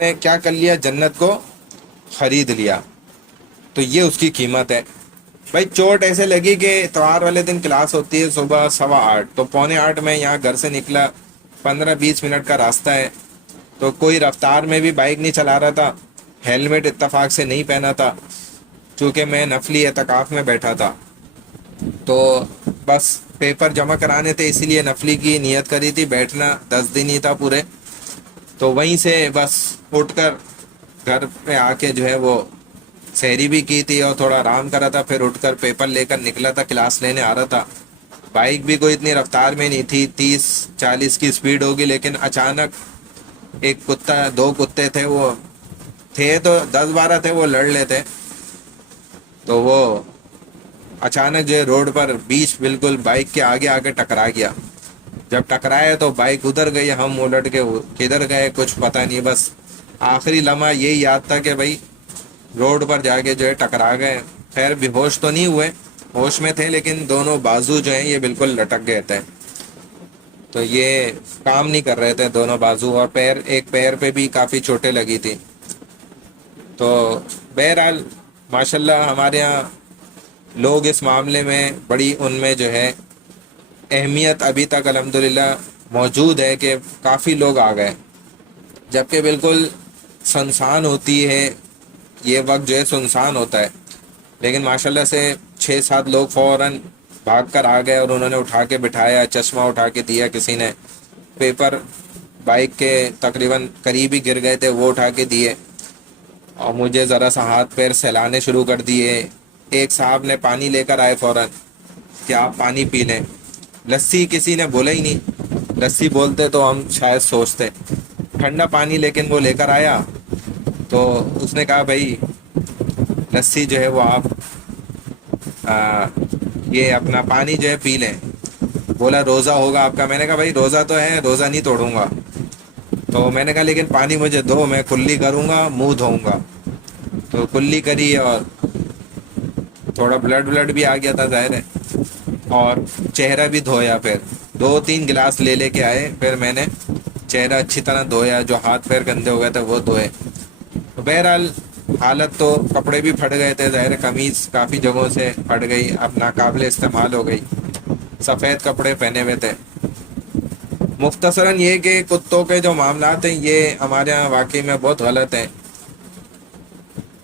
نے کیا کر لیا، جنت کو خرید لیا. تو یہ اس کی قیمت ہے. بھائی چوٹ ایسے لگی کہ اتوار والے دن کلاس ہوتی ہے صبح 8:15، تو 7:45 میں یہاں گھر سے نکلا. 15-20 منٹ کا راستہ ہے. تو کوئی رفتار میں بھی بائک نہیں چلا رہا تھا. ہیلمٹ اتفاق سے نہیں پہنا تھا چونکہ میں نفلی اعتکاف میں بیٹھا تھا. تو بس پیپر جمع کرانے تھے، اسی لیے نفلی کی نیت کری تھی. بیٹھنا 10 دن ہی تھا پورے. تو وہیں سے بس اٹھ کر گھر پہ آ کے جو ہے وہ سحری بھی کی تھی اور تھوڑا آرام کرا تھا. پھر اٹھ کر پیپر لے کر نکلا تھا، کلاس لینے آ رہا تھا. بائک بھی کوئی اتنی رفتار میں نہیں تھی، 30-40 کی سپیڈ ہوگی. لیکن اچانک ایک کتا، دو کتے تھے، وہ تھے تو 10-12 تھے، وہ لڑ لیتے. تو وہ اچانک جو ہے روڈ پر بیچ بالکل بائک کے آگے آگے ٹکرا گیا. جب ٹکرایا تو بائک ادھر گئی، ہم الٹ کے کدھر گئے کچھ پتہ نہیں. بس آخری لمحہ یہی یاد تھا کہ بھائی روڈ پر جا کے جو ہے ٹکرا گئے. خیر بے ہوش تو نہیں ہوئے، ہوش میں تھے، لیکن دونوں بازو جو ہیں یہ بالکل لٹک گئے تھے. تو یہ کام نہیں کر رہے تھے دونوں بازو، اور پیر، ایک پیر پہ بھی کافی چوٹیں لگی تھی. تو بہرحال ماشاءاللہ ہمارے یہاں لوگ اس معاملے میں بڑی، ان میں جو ہے اہمیت ابھی تک الحمدللہ موجود ہے کہ کافی لوگ آ گئے. جبکہ بالکل سنسان ہوتی ہے یہ وقت، جو ہے سنسان ہوتا ہے. لیکن ماشاءاللہ سے 6-7 لوگ فوراً بھاگ کر آ گئے اور انہوں نے اٹھا کے بٹھایا، چشمہ اٹھا کے دیا کسی نے. پیپر بائک کے تقریباً قریب ہی گر گئے تھے، وہ اٹھا کے دیے. اور مجھے ذرا سا ہاتھ پیر سہلانے شروع کر دیے. ایک صاحب نے پانی لے کر آئے فوراً کہ آپ پانی پی لیں. لسی کسی نے بولا ہی نہیں، لسی بولتے تو ہم شاید سوچتے. ٹھنڈا پانی لیکن وہ لے کر آیا. تو اس نے کہا بھائی لسی جو ہے وہ آپ یہ اپنا پانی جو ہے پی لیں. بولا روزہ ہوگا آپ کا. میں نے کہا بھائی روزہ تو ہے، روزہ نہیں توڑوں گا. تو میں نے کہا لیکن پانی مجھے دو، میں کلی کروں گا، منہ دھوؤں گا. تو کلی کری اور تھوڑا بلڈ بھی آ گیا تھا ظاہر ہے. اور چہرہ بھی دھویا. پھر 2-3 گلاس لے لے کے آئے. پھر میں نے چہرہ اچھی طرح دھویا، جو ہاتھ پیر گندے ہو گئے تھے وہ دھوئے. تو بہرحال حالت تو، کپڑے بھی پھٹ گئے تھے ظاہر، قمیض کافی جگہوں سے پھٹ گئی، اب ناقابل استعمال ہو گئی. سفید کپڑے پہنے ہوئے تھے. مختصراً یہ کہ کتوں کے جو معاملات ہیں یہ ہمارے یہاں واقعی میں بہت غلط ہیں.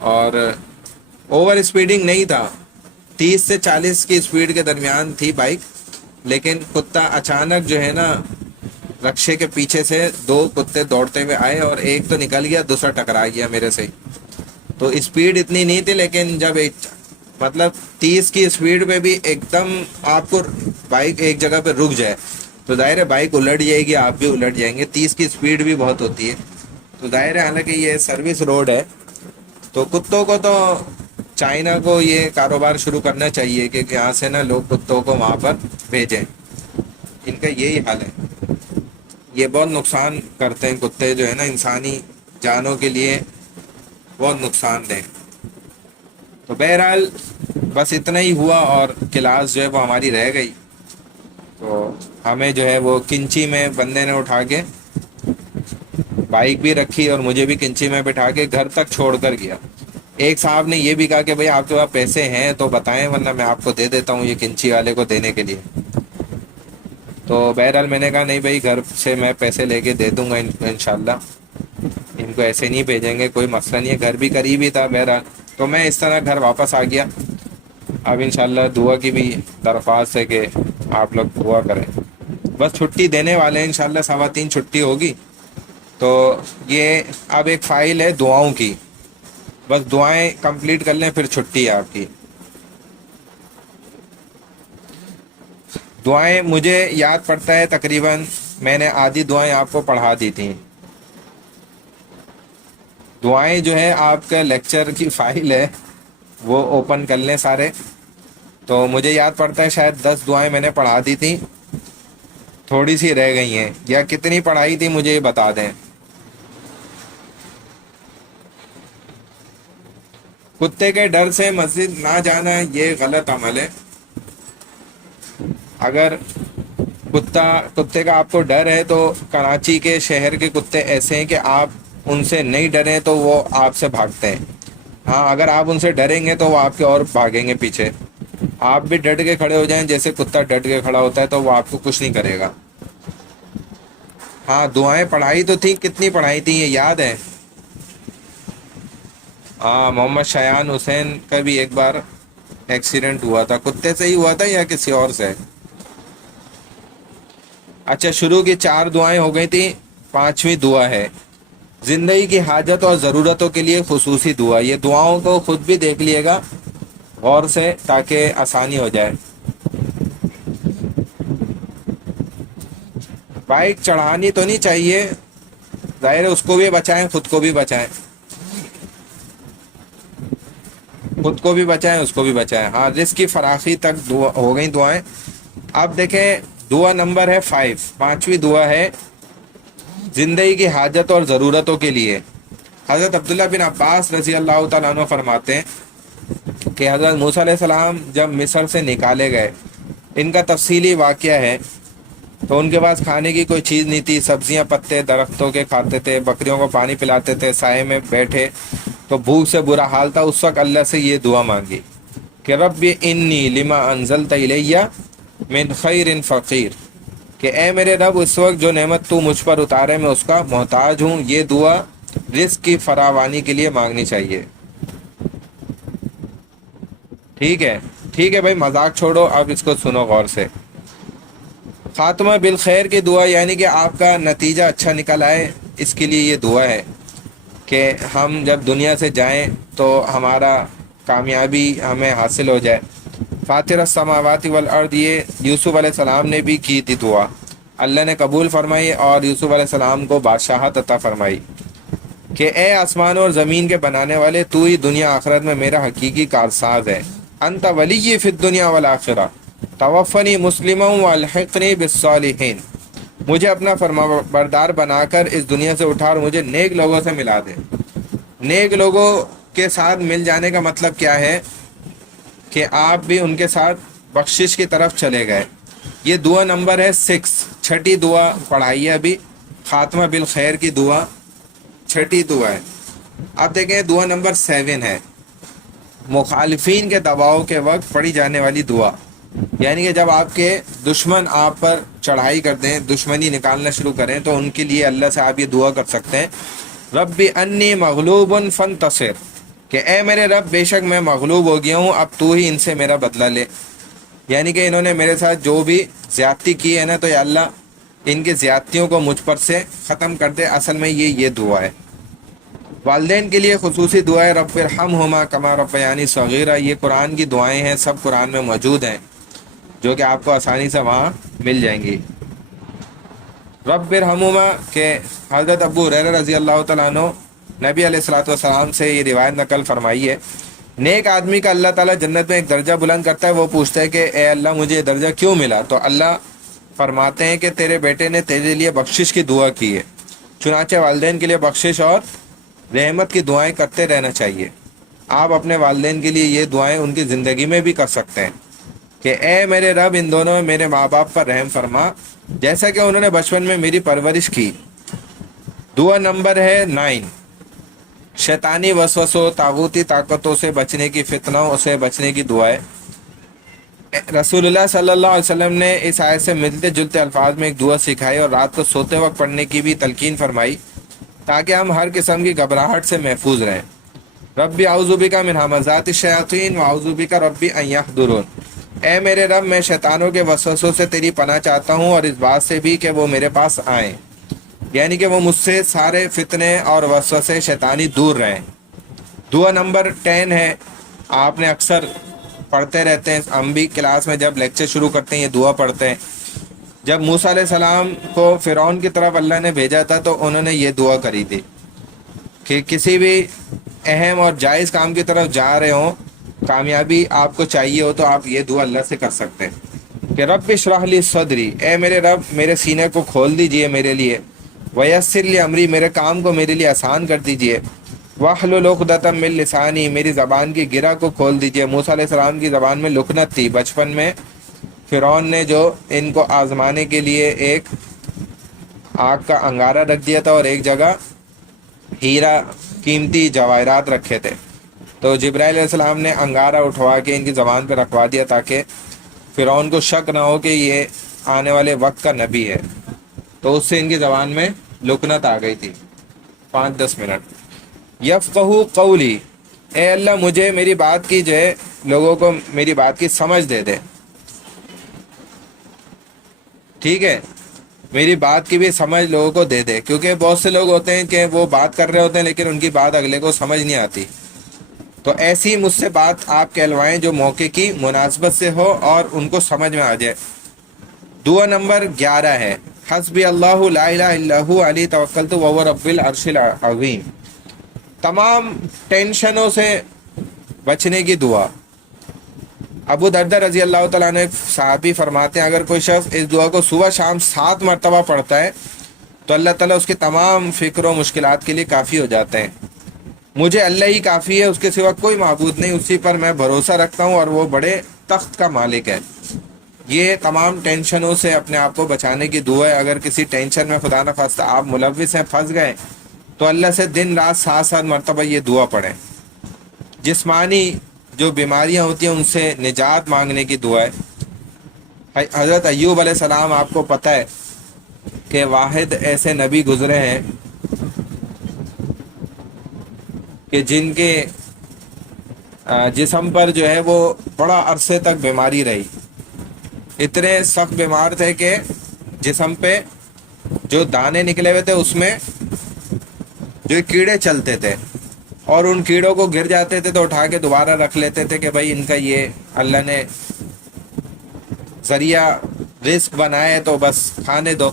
اور اوور اسپیڈنگ نہیں تھا، 30 سے 40 کی اسپیڈ کے درمیان تھی بائک. لیکن کتا اچانک جو ہے نا، رکشے کے پیچھے سے 2 کتے دوڑتے ہوئے آئے اور ایک تو نکل گیا، دوسرا ٹکرا گیا میرے سے. تو اسپیڈ اتنی نہیں تھی، لیکن جب ایک مطلب 30 کی اسپیڈ پہ بھی ایک دم آپ کو بائک ایک جگہ پہ رک جائے تو ظاہر ہے بائک الٹ جائے گی، آپ بھی الٹ جائیں گے. 30 کی اسپیڈ بھی بہت ہوتی ہے. تو ظاہر ہے حالانکہ یہ سروس روڈ ہے، تو کتوں کو تو چائنا کو یہ کاروبار شروع کرنا چاہیے کہ یہاں سے نا لوگ کتوں کو وہاں پر بھیجیں. ان کا یہی حال ہے. یہ بہت نقصان کرتے ہیں کتے جو ہے نا، انسانی جانوں کے لیے بہت نقصان دہ. تو بہرحال بس اتنا ہی ہوا اور کلاس جو ہے وہ ہماری رہ گئی. تو ہمیں جو ہے وہ کنچی میں بندے نے اٹھا کے بائک بھی رکھی اور مجھے بھی کنچی میں بٹھا کے گھر تک چھوڑ کر گیا. ایک صاحب نے یہ بھی کہا کہ بھائی آپ کے پاس پیسے ہیں تو بتائیں ورنہ میں آپ کو دے دیتا ہوں یہ کنچی والے کو دینے کے لیے. تو بہرحال میں نے کہا نہیں بھائی، گھر سے میں پیسے لے کے دے دوں گا انشاءاللہ، ان کو ایسے نہیں بھیجیں گے، کوئی مسئلہ نہیں ہے. گھر بھی قریب ہی تھا. بہرحال تو میں اس طرح گھر واپس آ گیا. اب انشاءاللہ دعا کی بھی درخواست ہے کہ آپ لوگ دعا کریں. بس چھٹی دینے والے ہیں انشاءاللہ، 3:15 چھٹی ہوگی. تو یہ اب ایک فائل ہے دعاؤں کی، بس دعائیں کمپلیٹ کر لیں پھر چھٹی ہے آپ کی. دعائیں مجھے یاد پڑتا ہے تقریباً میں نے آدھی دعائیں آپ کو پڑھا دی تھیں. دعائیں جو ہے آپ کا لیکچر کی فائل ہے وہ اوپن کر لیں سارے. تو مجھے یاد پڑتا ہے شاید 10 دعائیں میں نے پڑھا دی تھیں، تھوڑی سی رہ گئی ہیں. یا کتنی پڑھائی تھی مجھے یہ بتا دیں. کتے کے ڈر سے مسجد نہ جانا یہ غلط عمل ہے. اگر کتے کا آپ کو ڈر ہے تو کراچی کے شہر کے کتے ایسے ہیں کہ آپ ان سے نہیں ڈریں تو وہ آپ سے بھاگتے ہیں. ہاں اگر آپ ان سے ڈریں گے تو وہ آپ کے اور بھاگیں گے پیچھے. آپ بھی ڈٹ کے کھڑے ہو جائیں جیسے کتا ڈٹ کے کھڑا ہوتا ہے تو وہ آپ کو کچھ نہیں کرے گا. ہاں دعائیں پڑھائی تو تھی، کتنی پڑھائی تھی یہ یاد ہے؟ ہاں محمد شایان حسین کا بھی ایک بار ایکسیڈنٹ ہوا تھا، کتے سے ہی ہوا تھا یا کسی اور سے؟ اچھا شروع کی 4 دعائیں ہو گئی تھی، 5ویں دعا ہے زندگی کی حاجت اور ضرورتوں کے لیے خصوصی دعا. یہ دعاؤں کو خود بھی دیکھ لیے گا غور سے تاکہ آسانی ہو جائے. بائک چڑھانی تو نہیں چاہیے، ظاہر ہے اس کو بھی بچائیں خود کو بھی بچائیں. خود کو بھی بچائیں اس کو بھی بچائیں. ہاں رزق کی فراخی تک دعا ہو گئی دعائیں. اب دیکھیں دعا نمبر ہے 5، 5ویں دعا ہے زندگی کی حاجت اور ضرورتوں کے لیے. حضرت عبداللہ بن عباس رضی اللہ تعالیٰ عنہ فرماتے ہیں کہ حضرت موسیٰ علیہ السلام جب مصر سے نکالے گئے، ان کا تفصیلی واقعہ ہے، تو ان کے پاس کھانے کی کوئی چیز نہیں تھی، سبزیاں پتے درختوں کے کھاتے تھے، بکریوں کو پانی پلاتے تھے، سائے میں بیٹھے تو بھوک سے برا حال تھا. اس وقت اللہ سے یہ دعا مانگی کہ رب انی لما انزلت الیہ من خیر فقیر، کہ اے میرے رب اس وقت جو نعمت تو مجھ پر اتارے میں اس کا محتاج ہوں. یہ دعا رزق کی فراوانی کے لیے مانگنی چاہیے. ٹھیک ہے ٹھیک ہے بھائی، مذاق چھوڑو، اب اس کو سنو غور سے. خاتمہ بالخیر کی دعا یعنی کہ آپ کا نتیجہ اچھا نکل آئے، اس کے لیے یہ دعا ہے کہ ہم جب دنیا سے جائیں تو ہمارا کامیابی ہمیں حاصل ہو جائے. فاطر السماوات والارض یہ یوسف علیہ السلام نے بھی کی تھی دعا، اللہ نے قبول فرمائی اور یوسف علیہ السلام کو بادشاہت عطا فرمائی کہ اے آسمان اور زمین کے بنانے والے، تو ہی دنیا آخرت میں میرا حقیقی کارساز ہے. انت ولی فی الدنیا والآخرہ توفنی مسلما والحقنی بالصالحین، مجھے اپنا فرما بردار بنا کر اس دنیا سے اٹھا اور مجھے نیک لوگوں سے ملا دے. نیک لوگوں کے ساتھ مل جانے کا مطلب کیا ہے کہ آپ بھی ان کے ساتھ بخشش کی طرف چلے گئے. یہ دعا نمبر ہے 6، چھٹی دعا پڑھائی ہے ابھی، خاتمہ بالخیر کی دعا چھٹی دعا ہے. اب دیکھیں دعا نمبر 7 ہے مخالفین کے دباؤ کے وقت پڑھی جانے والی دعا. یعنی کہ جب آپ کے دشمن آپ پر چڑھائی کر دیں، دشمنی نکالنا شروع کریں، تو ان کے لیے اللہ سے آپ یہ دعا کر سکتے ہیں رب انی مغلوب فانتصر، کہ اے میرے رب بے شک میں مغلوب ہو گیا ہوں، اب تو ہی ان سے میرا بدلہ لے. یعنی کہ انہوں نے میرے ساتھ جو بھی زیادتی کی ہے نا، تو یا اللہ ان کے زیادتیوں کو مجھ پر سے ختم کر دے. اصل میں یہ دعا ہے. والدین کے لیے خصوصی دعائیں رب ارحمہما کما ربیانی صغیرہ، یہ قرآن کی دعائیں ہیں، سب قرآن میں موجود ہیں جو کہ آپ کو آسانی سے وہاں مل جائیں گی. رب ارحمہما کہ حضرت ابو ہریرہ رضی اللہ تعالیٰ عنہ نبی علیہ الصلوۃ والسلام سے یہ روایت نقل فرمائی ہے، نیک آدمی کا اللہ تعالیٰ جنت میں ایک درجہ بلند کرتا ہے. وہ پوچھتا ہے کہ اے اللہ مجھے یہ درجہ کیوں ملا؟ تو اللہ فرماتے ہیں کہ تیرے بیٹے نے تیرے لیے بخشش کی دعا کی ہے. چنانچہ والدین کے لیے بخشش اور رحمت کی دعائیں کرتے رہنا چاہیے. آپ اپنے والدین کے لیے یہ دعائیں ان کی زندگی میں بھی کر سکتے ہیں کہ اے میرے رب ان دونوں میں میرے ماں باپ پر رحم فرما جیسا کہ انہوں نے بچپن میں میری پرورش کی. دعا نمبر ہے 9، شیطانی وسوسوں طاغوتی طاقتوں سے بچنے کی، فتنوں سے بچنے کی دعائیں. رسول اللہ صلی اللہ علیہ وسلم نے اس آیت سے ملتے جلتے الفاظ میں ایک دعا سکھائی اور رات کو سوتے وقت پڑھنے کی بھی تلقین فرمائی تاکہ ہم ہر قسم کی گھبراہٹ سے محفوظ رہیں. رب اعوذ بک من همزات الشیاطین واعوذ بک رب ان یحضرون، اے میرے رب میں شیطانوں کے وسوسوں سے تیری پناہ چاہتا ہوں اور اس بات سے بھی کہ وہ میرے پاس آئیں، یعنی کہ وہ مجھ سے سارے فتنے اور وسوسے شیطانی دور رہیں. دعا نمبر 10 ہے، آپ نے اکثر پڑھتے رہتے ہیں، ہم بھی کلاس میں جب لیکچر شروع کرتے ہیں یہ دعا پڑھتے ہیں. جب موسیٰ علیہ السلام کو فرعون کی طرف اللہ نے بھیجا تھا تو انہوں نے یہ دعا کری تھی کہ کسی بھی اہم اور جائز کام کی طرف جا رہے ہوں، کامیابی آپ کو چاہیے ہو، تو آپ یہ دعا اللہ سے کر سکتے ہیں کہ رب اشرح لی صدری، اے میرے رب میرے سینے کو کھول دیجئے میرے لیے، ویسر لی امری، میرے کام کو میرے لیے آسان کر دیجئے، واحلل عقدۃ من لسانی، میری زبان کی گرہ کو کھول دیجئے. موسیٰ علیہ السلام کی زبان میں لکنت تھی، بچپن میں فرعون نے جو ان کو آزمانے کے لیے ایک آگ کا انگارہ رکھ دیا تھا اور ایک جگہ ہیرا قیمتی جواہرات رکھے تھے، تو جبرائیل علیہ السلام نے انگارہ اٹھوا کے ان کی زبان پہ رکھوا دیا تاکہ فرعون کو شک نہ ہو کہ یہ آنے والے وقت کا نبی ہے، تو اس سے ان کی زبان میں لکنت آ گئی تھی 5-10 منٹ۔ یفقہوا قولی، اے اللہ مجھے میری بات کی جو ہے لوگوں کو میری بات کی سمجھ دے دے، ٹھیک ہے، میری بات کی بھی سمجھ لوگوں کو دے دے، کیونکہ بہت سے لوگ ہوتے ہیں کہ وہ بات کر رہے ہوتے ہیں لیکن ان کی بات اگلے کو سمجھ نہیں آتی، تو ایسی مجھ سے بات آپ کہلوائیں جو موقع کی مناسبت سے ہو اور ان کو سمجھ میں آ جائے۔ دعا نمبر 11 ہے حسبی اللہ لا الہ الا ہو علیہ توکلت وہو رب العرش العظیم۔ تمام ٹینشنوں سے بچنے کی دعا۔ ابو دردہ رضی اللہ تعالیٰ عنہ ایک صحابی فرماتے ہیں اگر کوئی شخص اس دعا کو صبح شام 7 مرتبہ پڑھتا ہے تو اللہ تعالیٰ اس کی تمام فکر و مشکلات کے لیے کافی ہو جاتے ہیں۔ مجھے اللہ ہی کافی ہے، اس کے سوا کوئی معبود نہیں، اسی پر میں بھروسہ رکھتا ہوں اور وہ بڑے تخت کا مالک ہے۔ یہ تمام ٹینشنوں سے اپنے آپ کو بچانے کی دعا ہے۔ اگر کسی ٹینشن میں خدا نخواستہ آپ ملوث ہیں، پھنس گئے، تو اللہ سے دن رات 7 مرتبہ یہ دعا پڑھیں۔ جسمانی جو بیماریاں ہوتی ہیں ان سے نجات مانگنے کی دعا ہے۔ حضرت ایوب علیہ السلام آپ کو پتہ ہے کہ واحد ایسے نبی گزرے ہیں کہ جن کے جسم پر جو ہے وہ بڑا عرصے تک بیماری رہی، اتنے سخت بیمار تھے کہ جسم پہ جو دانے نکلے ہوئے تھے اس میں جو کیڑے چلتے تھے، اور ان کیڑوں کو گر جاتے تھے تو اٹھا کے دوبارہ رکھ لیتے تھے کہ بھائی ان کا یہ اللہ نے ذریعہ رزق بنائے تو بس کھانے دو۔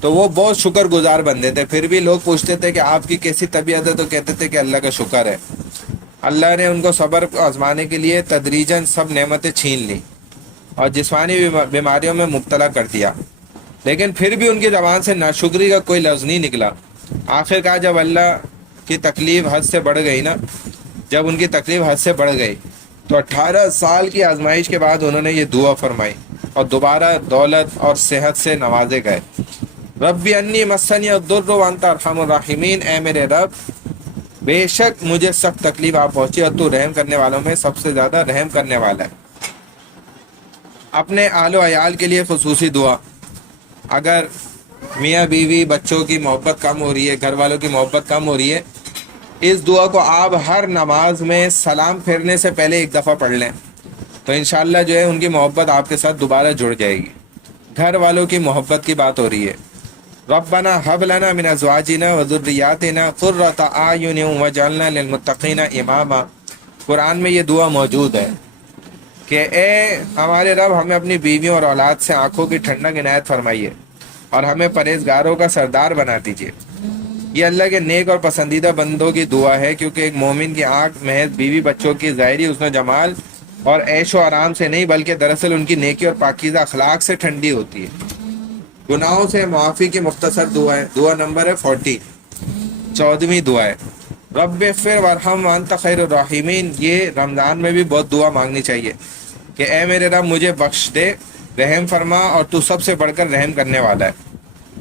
تو وہ بہت شکر گزار بندے تھے، پھر بھی لوگ پوچھتے تھے کہ آپ کی کیسی طبیعت ہے تو کہتے تھے کہ اللہ کا شکر ہے۔ اللہ نے ان کو صبر کو آزمانے کے لیے تدریجاً سب نعمتیں چھین لی اور جسمانی بیماریوں میں مبتلا کر دیا، لیکن پھر بھی ان کی زبان سے ناشکری کا کوئی لفظ نہیں نکلا۔ آخر کار جب اللہ کی تکلیف حد سے بڑھ گئی نا، جب ان کی تکلیف حد سے بڑھ گئی تو 18 سال کی آزمائش کے بعد انہوں نے یہ دعا فرمائی اور دوبارہ دولت اور صحت سے نوازے گئے۔ ربی انی مسنی الضر وانت ارحم الراحمین، اے میرے رب بے شک مجھے سخت تکلیف آپ پہنچی اور تو رحم کرنے والوں میں سب سے زیادہ رحم کرنے والا ہے۔ اپنے آل و عیال کے لیے خصوصی دعا۔ اگر میاں بیوی بچوں کی محبت کم ہو رہی ہے، گھر والوں کی محبت کم ہو رہی ہے، اس دعا کو آپ ہر نماز میں سلام پھیرنے سے پہلے ایک دفعہ پڑھ لیں تو انشاءاللہ جو ہے ان کی محبت آپ کے ساتھ دوبارہ جڑ جائے گی۔ گھر والوں کی محبت کی بات ہو رہی ہے۔ ربنا هب لنا من ازواجنا وذرياتنا قرة اعین واجعلنا للمتقین اماما۔ قرآن میں یہ دعا موجود ہے کہ اے ہمارے رب ہمیں اپنی بیویوں اور اولاد سے آنکھوں کی ٹھنڈک عنایت فرمائیے اور ہمیں پرہیزگاروں کا سردار بنا دیجیے۔ یہ اللہ کے نیک اور پسندیدہ بندوں کی دعا ہے، کیونکہ ایک مومن کی آنکھ محض بیوی بچوں کی ظاہری حسن و جمال اور عیش و آرام سے نہیں بلکہ دراصل ان کی نیکی اور پاکیزہ اخلاق سے ٹھنڈی ہوتی ہے۔ گناہوں سے معافی کی مختصر دعا ہے، دعا نمبر ہے 40، 14ویں دعا ہے رب اغفر وارحم وانت خیر الراحمین۔ یہ رمضان میں بھی بہت دعا مانگنی چاہیے کہ اے میرے رب مجھے بخش دے، رحم فرما اور تو سب سے بڑھ کر رحم کرنے والا ہے۔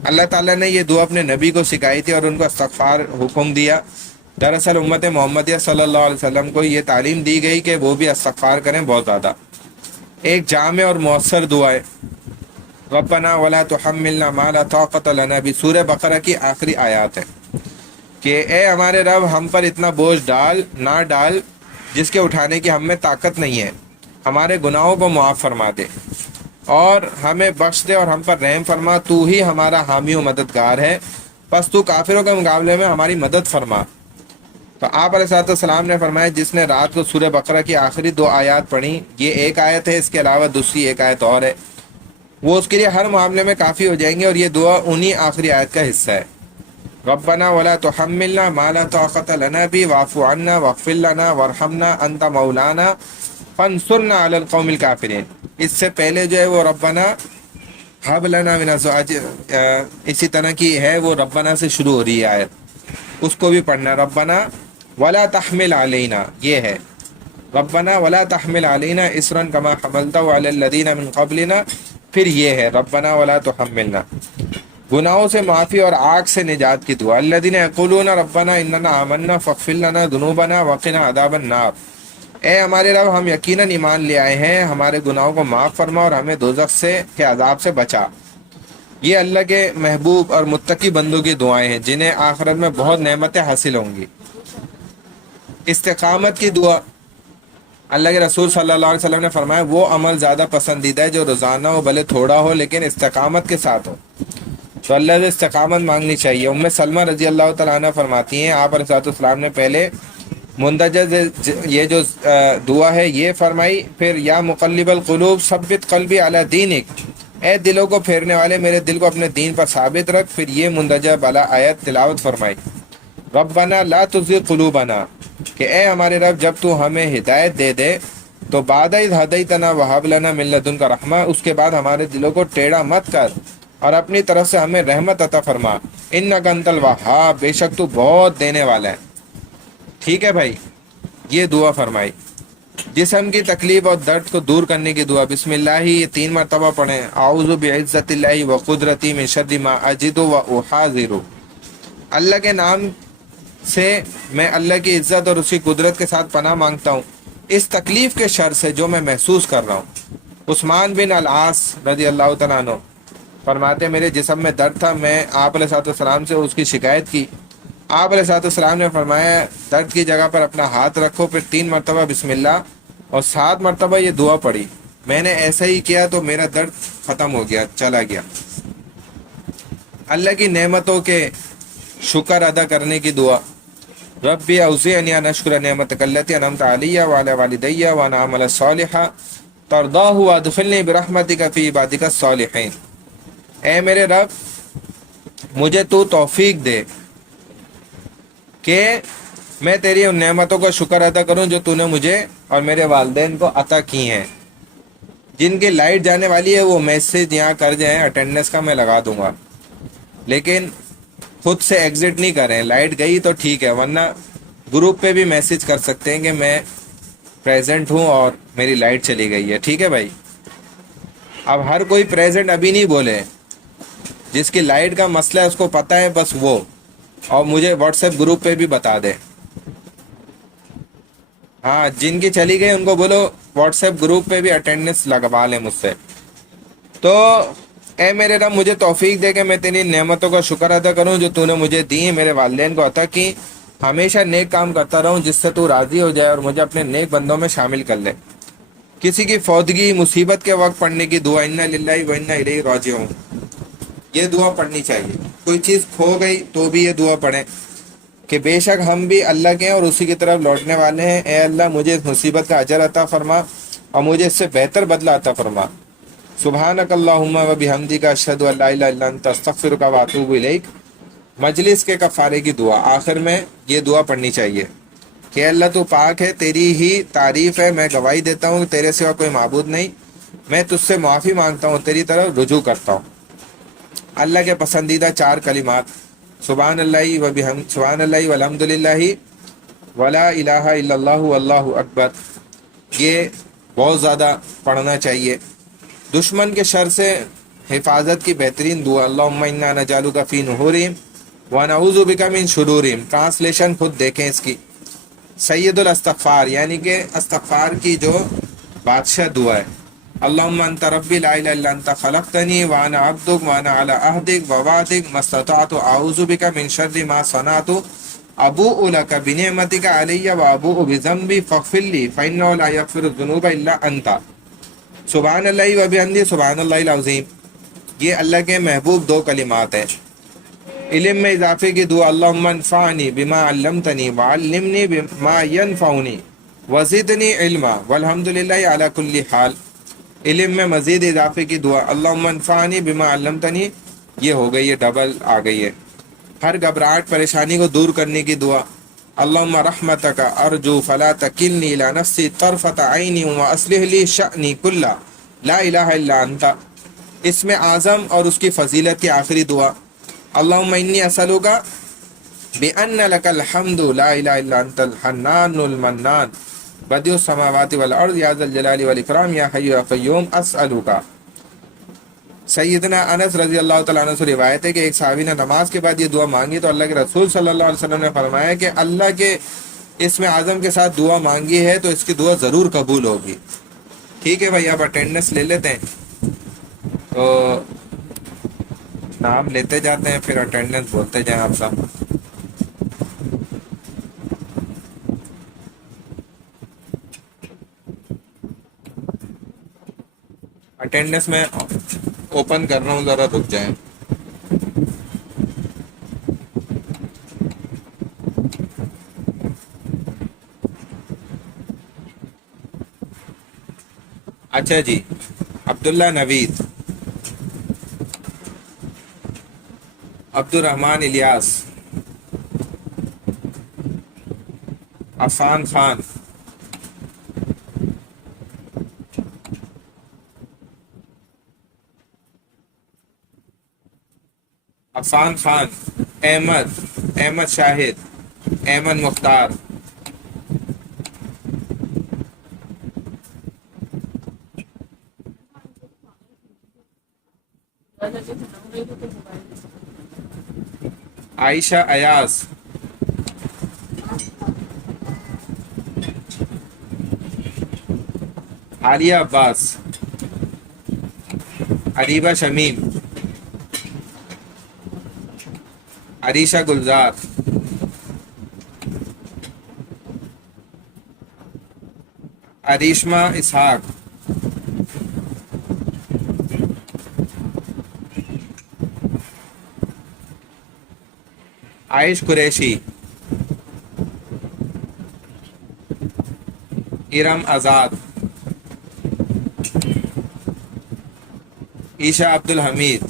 اللہ تعالیٰ نے یہ دعا اپنے نبی کو سکھائی تھی اور ان کو استغفار حکم دیا۔ دراصل امت محمدیہ صلی اللہ علیہ وسلم کو یہ تعلیم دی گئی کہ وہ بھی استغفار کریں بہت زیادہ۔ ایک جامع اور مؤثر دعا ہے ربنا ولا تحملنا ما لا طاقت لنا بھی، سورہ بقرہ کی آخری آیات ہے کہ اے ہمارے رب ہم پر اتنا بوجھ نہ ڈال جس کے اٹھانے کی ہم میں طاقت نہیں ہے، ہمارے گناہوں کو معاف فرما دے اور ہمیں بخش دے اور ہم پر رحم فرما، تو ہی ہمارا حامی و مددگار ہے، پس تو کافروں کے مقابلے میں ہماری مدد فرما۔ تو آپ علیہ السلام نے فرمایا جس نے رات کو سورہ بقرہ کی آخری 2 آیات پڑھی، یہ ایک آیت ہے، اس کے علاوہ دوسری ایک آیت اور ہے، وہ اس کے لیے ہر معاملے میں کافی ہو جائیں گے، اور یہ دعا انہی آخری آیت کا حصہ ہے۔ ربنا ولا تحملنا ما لا طاقت لنا به واعف عنا واغفر لنا وارحمنا انت مولانا فانصرنا علی القوم الکافرین۔ اس سے پہلے جو ہے وہ ربنا حب لنا من ازواج، اسی طرح کی ہے، وہ ربنا سے شروع ہو رہی ہے آیت، اس کو بھی پڑھنا۔ ربنا ولا تحمل علینا، یہ ہے ربنا ولا تحمل علینا اسرا کما حملته علی الذین من قبلنا، پھر یہ ہے ربنا ولا تحملنا۔ گناہوں سے معافی اور آگ سے نجات کی دعا. الذین یقولون ربنا اننا آمنا فاغفر لنا ذنوبنا وقنا عذاب النار. اے ہمارے رب ہم یقیناً ایمان لے آئے ہیں، ہمارے گناہوں کو معاف فرما اور ہمیں دوزخ سے کے عذاب سے بچا. یہ اللہ کے محبوب اور متقی بندوں کی دعائیں ہیں جنہیں آخرت میں بہت نعمتیں حاصل ہوں گی. استقامت کی دعا. اللہ کے رسول صلی اللہ علیہ وسلم نے فرمایا وہ عمل زیادہ پسندیدہ ہے جو روزانہ ہو، بھلے تھوڑا ہو لیکن استقامت کے ساتھ ہو. تو اللہ سے استقامت مانگنی چاہیے. ام سلمہ رضی اللہ تعالیٰ عنہ فرماتی ہیں آپ علیہ السلام نے پہلے مندرجہ یہ جو دعا ہے یہ فرمائی، پھر یا مقلب القلوب ثبت قلبی علی دینک، اے دلوں کو پھیرنے والے میرے دل کو اپنے دین پر ثابت رکھ. پھر یہ مندرجہ بالا آیت تلاوت فرمائی، ربنا لا تزغ قلوبنا، کہ اے ہمارے رب جب تو ہمیں ہدایت دے دے تو بعد اذ ہدیتنا وہب لنا من لدنک رحمہ، اس کے بعد ہمارے دلوں کو ٹیڑھا مت کر اور اپنی طرف سے ہمیں رحمت عطا فرما. انک انت الوہاب، بے شک تو بہت دینے والا ہے. ٹھیک ہے بھائی، یہ دعا فرمائی. جسم کی تکلیف اور درد کو دور کرنے کی دعا. بسم اللہ یہ 3 مرتبہ پڑھیں. اعوذ بعزت اللہ و قدرتی من شر ما اجد و احاذر. اللہ کے نام سے میں اللہ کی عزت اور اس کی قدرت کے ساتھ پناہ مانگتا ہوں اس تکلیف کے شر سے جو میں محسوس کر رہا ہوں. عثمان بن العاص رضی اللہ تعالیٰ عنہ فرماتے میرے جسم میں درد تھا، میں آپ علیہ السلام سے اس کی شکایت کی. آپ علیہ السلام نے فرمایا درد کی جگہ پر اپنا ہاتھ رکھو، پھر 3 مرتبہ بسم اللہ اور 7 مرتبہ یہ دعا پڑھی. میں نے ایسا ہی کیا تو میرا درد ختم ہو گیا، چلا گیا. اللہ کی نعمتوں کے شکر ادا کرنے کی دعا. ربی اوزعنی ان اشکر نعمتک التی انعمت علی وعلی والدی وان اعمل صالحا ترضاہ وادخلنی برحمتک فی عبادک الصالحین. اے میرے رب مجھے تو توفیق دے کہ میں تیری ان نعمتوں کا شکر ادا کروں جو تو نے مجھے اور میرے والدین کو عطا کی ہیں. جن کی لائٹ جانے والی ہے وہ میسیج یہاں کر جائیں، اٹینڈنس کا میں لگا دوں گا، لیکن خود سے ایگزٹ نہیں کریں. لائٹ گئی تو ٹھیک ہے، ورنہ گروپ پہ بھی میسیج کر سکتے ہیں کہ میں پریزنٹ ہوں اور میری لائٹ چلی گئی ہے. ٹھیک ہے بھائی. اب ہر کوئی پریزنٹ ابھی نہیں بولے، جس کی لائٹ کا مسئلہ ہے اس کو پتہ ہے بس وہ، اور مجھے واٹس ایپ گروپ پہ بھی بتا دے. ہاں جن کی چلی گئی ان کو بولو واٹس ایپ گروپ پہ بھی اٹینڈنس لگوا لیں مجھ سے. تو اے میرے رب مجھے توفیق دے کہ میں تیری نعمتوں کا شکر ادا کروں جو تو نے مجھے دی، میرے والدین کو عطا کی. ہمیشہ نیک کام کرتا رہوں جس سے تو راضی ہو جائے اور مجھے اپنے نیک بندوں میں شامل کر لے. کسی کی فوتگی مصیبت کے وقت پڑھنے کی دعا، انا للہ و انا الیہ راجعون، یہ دعا پڑھنی چاہیے. کوئی چیز کھو گئی تو بھی یہ دعا پڑھیں کہ بے شک ہم بھی اللہ کے ہیں اور اسی کی طرف لوٹنے والے ہیں. اے اللہ مجھے اس مصیبت کا اجر عطا فرما اور مجھے اس سے بہتر بدلہ عطا فرما. سبحانک اللہم و بحمدک اشہد ان لا الہ الا انت استغفرک و اتوب الیک. مجلس کے کفارے کی دعا. آخر میں یہ دعا پڑھنی چاہیے کہ اللہ تو پاک ہے، تیری ہی تعریف ہے، میں گواہی دیتا ہوں تیرے سوا کوئی معبود نہیں، میں تجھ سے معافی مانگتا ہوں، تیری طرف رجوع کرتا ہوں. اللہ کے پسندیدہ 4 کلمات، سبحان اللہ و بحمد، سبحان اللہ والحمد للہ ولا الہ الا اللہ واللہ اکبر، یہ بہت زیادہ پڑھنا چاہیے. دشمن کے شر سے حفاظت کی بہترین دعا، اللہم انا نجعلک فی نحورہم ونعوذ بک من شرورہم. ٹرانسلیشن خود دیکھیں اس کی. سید الاستغفار یعنی کہ استغفار کی جو بادشاہ دعا ہے. اللہم انت ربی لا الہ الا انت خلقتنی وانا عبدک وانا علی عہدک ووعدک ما استطعت اعوذ بک من شر ما صنعت ابوء لک بنعمتک علی وابوء بذنبی فاغفر لی فانہ لا یغفر الذنوب الا انت. سبحان اللہ و بحمدہ سبحان اللہ العظیم. یہ اللہ کے محبوب 2 کلمات ہیں. علم میں اضافے کی دعا، اللہم انفعنی بما علمتنی وعلمنی بما ینفعنی وزدنی علما والحمدللہ علی کل حال. علم میں مزید اضافے کی دعا، اللہم انفعنی بما علمتنی، یہ ہو گئی ہے، ڈبل آ گئی ہے. ہر گھبراہٹ پریشانی کو دور کرنے کی دعا، اللہم رحمتک ارجو فلا تکلنی الی نفسی طرفۃ عین واصلح لی شأنی کلہ لا الہ الا انت. اسم اعظم اور اس کی فضیلت کی آخری دعا، اللہم انی اسألک بأن لک الحمد لا الہ الا انت الحنان المنان بدیع السماوات والارض یا ذا الجلال والاکرام یا حی یا قیوم اسألک. سیدنا انس رضی اللہ تعالیٰ عنہ سے روایت ہے کہ ایک صحابی نے نماز کے بعد یہ دعا مانگی تو اللہ کے رسول صلی اللہ علیہ وسلم نے فرمایا کہ اللہ کے اسم اعظم کے ساتھ دعا مانگی ہے تو اس کی دعا ضرور قبول ہوگی. ٹھیک ہے بھائی، آپ اٹینڈنس لے لیتے ہیں تو نام لیتے جاتے ہیں، پھر اٹینڈنس بولتے جائیں آپ سب. اٹینڈنس میں اوپن کر رہا ہوں، ذرا رک جائیں. اچھا جی، عبداللہ نوید، عبد الرحمن الیاس، عفان خان، عفان خان، احمد شاہد، احمد مختار، عائشہ ایاز، عالیہ عباس، عریبہ شمیم، عریشہ گلزار، عریشمہ اسحاق، عائش قریشی، ارم آزاد، عیشا عبد الحمید،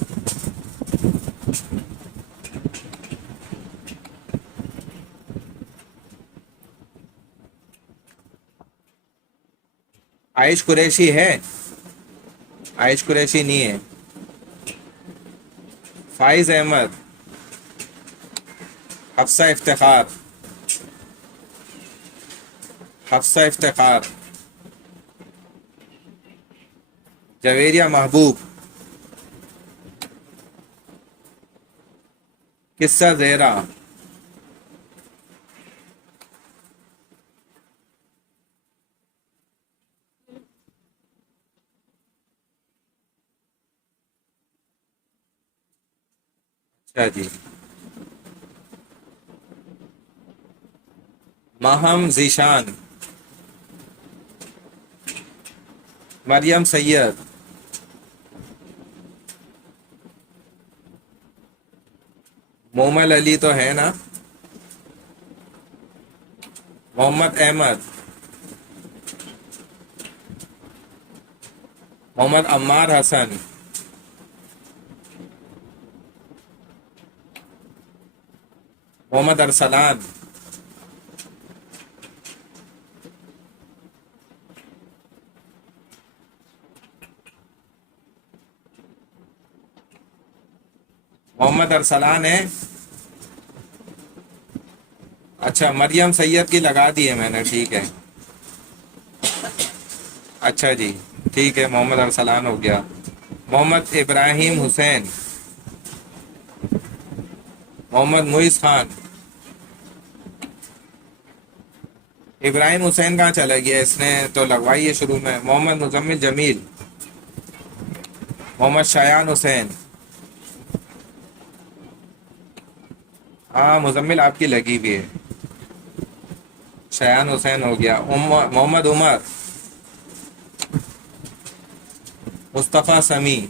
عائش قریشی ہے؟ عائش قریشی نہیں ہے. فائز احمد، حفصہ افتخار، حفصہ افتخار، جویریہ محبوب، قصہ زہرا، اچھا جی، ماہم ذیشان، مریم سید، مومل علی تو ہے نا، محمد احمد، محمد عمار حسن، محمد ارسلان، محمد ارسلان ہے. اچھا، مریم سید کی لگا دی ہے میں نے، ٹھیک ہے. اچھا جی، ٹھیک ہے، محمد ارسلان ہو گیا. محمد ابراہیم حسین، محمد معیز خان. ابراہیم حسین کہاں چلا گیا؟ اس نے تو لگوائی ہے شروع میں. محمد مزمل جمیل، محمد شایان حسین. ہاں مزمل آپ کی لگی ہوئی ہے. شایان حسین ہو گیا. محمد عمر، مصطفیٰ سمیع،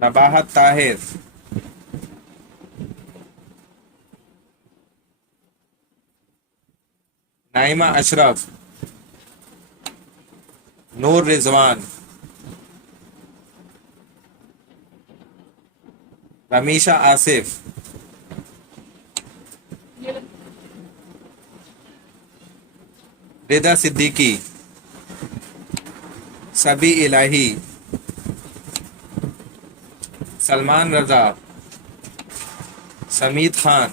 نباہت طاہر، نائمہ اشرف، نور رضوان، رمیشہ آصف، رضا صدیقی، سبی الہی، سلمان رضا، سمیت خان،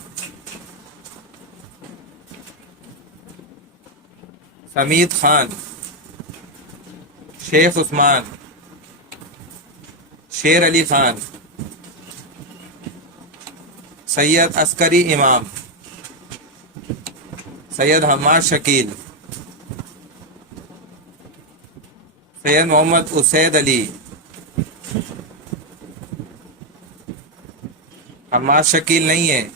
سمیت خان، شیخ عثمان، شیر علی خان، سید عسکری امام، سید حماد شکیل، سید محمد اسید علی، حماد شکیل نہیں ہے،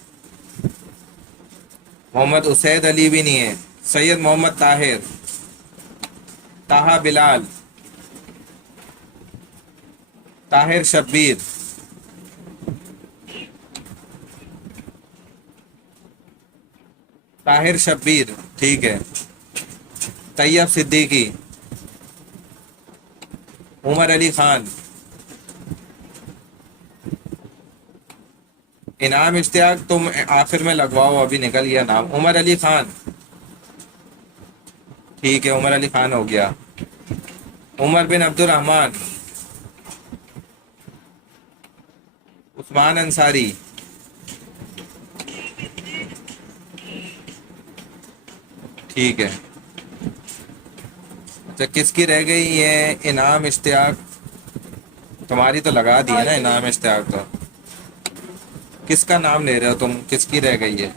محمد اسید علی بھی نہیں ہے، سید محمد طاہر، طاہا بلال، طاہر شبیر، طاہر شبیر، ٹھیک ہے، طیب صدیقی، عمر علی خان، انعام اشتیاق تم آخر میں لگواؤ، ابھی نکل گیا نام، عمر علی خان، ٹھیک ہے عمر علی خان ہو گیا، عمر بن عبد الرحمن، عثمان انصاری، ٹھیک ہے، اچھا کس کی رہ گئی یہ انعام اشتیاق؟ تمہاری تو لگا دی ہے نا انعام اشتیاق، تو کس کا نام لے رہے ہو تم، کس کی رہ گئی ہے؟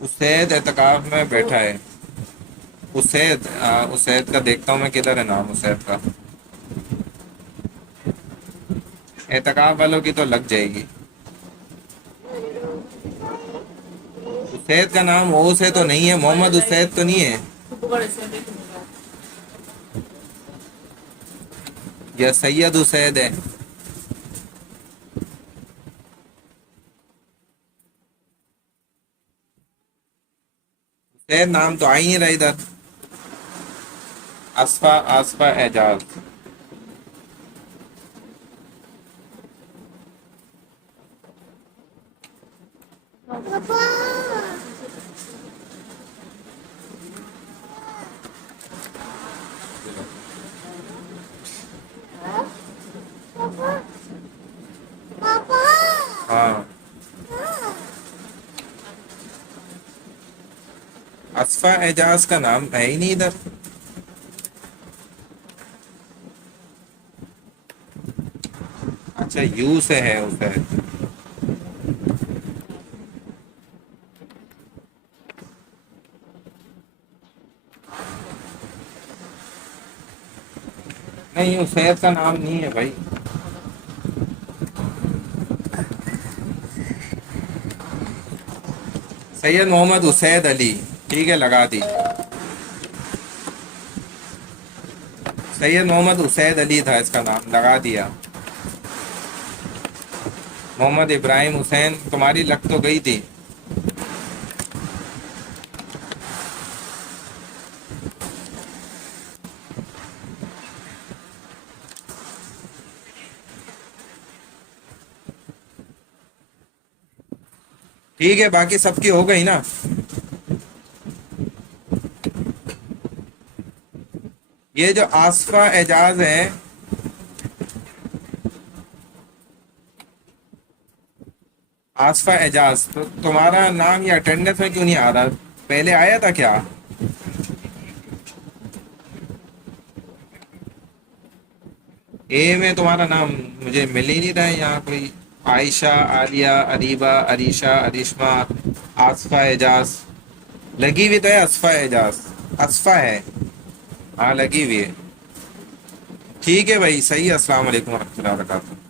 اسید اعتکاف میں بیٹھا ہے، اسید اسید کا دیکھتا ہوں میں کدھر ہے نام اسید کا، اعتکاف والوں کی تو لگ جائے گی، اسید کا نام او سے تو نہیں ہے، محمد اسید تو نہیں ہے، یا سید اسید ہے؟ اسید نام تو آ ہی نہیں رہا ادھر، اسفا، آصفہ اعجاز، ہاں اسفا اعجاز کا نام ہے ہی نہیں ادھر، اچھا یو سے ہے اسے، نہیں اسید کا نام نہیں ہے بھائی، سید محمد اسید علی، ٹھیک ہے لگا دی، سید محمد اسید علی تھا اس کا نام، لگا دیا، محمد ابراہیم حسین، تمہاری لگ تو گئی تھی، ٹھیک ہے باقی سب کی ہو گئی نا، یہ جو آصفہ اعجاز ہے، آصفہ اعجاز، تو تمہارا نام یہ اٹینڈنس میں کیوں نہیں آ رہا؟ پہلے آیا تھا کیا؟ اے میں تمہارا نام مجھے مل ہی نہیں رہا ہے یہاں کوئی، عائشہ، عالیہ، اریبہ، عریشہ، عریشمہ، آصفہ اعجاز، لگی ہوئی تو ہے اصفہ اعجاز، اصفہ ہے، ہاں لگی ہوئی ہے، ٹھیک ہے بھائی صحیح ہے، السلام علیکم ورحمۃ اللہ وبرکاتہ۔